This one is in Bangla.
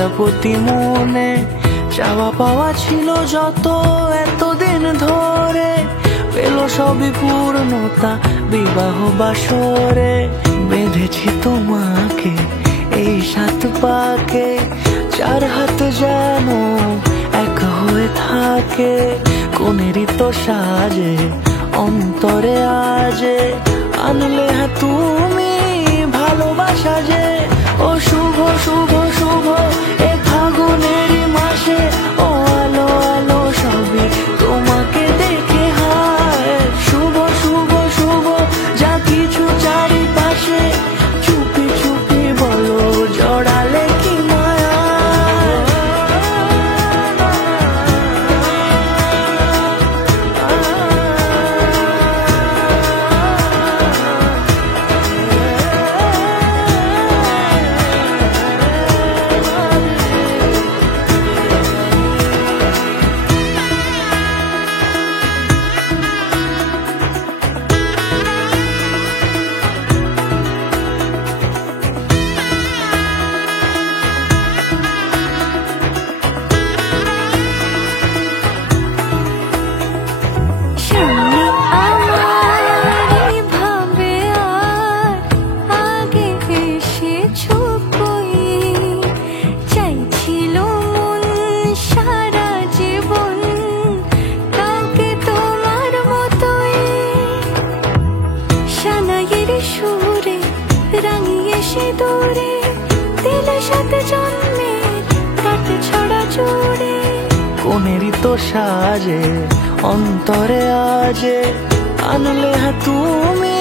প্রজাপতি মনে চাওয়া পাওয়া ছিল যত এতদিন ধরে, পেল সবই পূর্ণতা বিবাহ বাসরে। বেঁধেছি তোমাকে এই 7 পাকে, 4 হাত যেন এক হয়ে থাকে। কোনেরই তো সাজে অন্তরে আজে, আনলে হ্যাঁ তুমি ভালোবাসা যে। ও শুভ শুভ শুভ এ ফাগুনেরই মাসে, ও আলো আলো সবই তোমাকে দেখে হায়। শুভ শুভ শুভ যা কিছু চারিপাশে, চুপি চুপি বলো জড়ালে কি মায়া। কোনেরই তো সাজে অন্তরে আজে, আনলে হ্যাঁ তুমি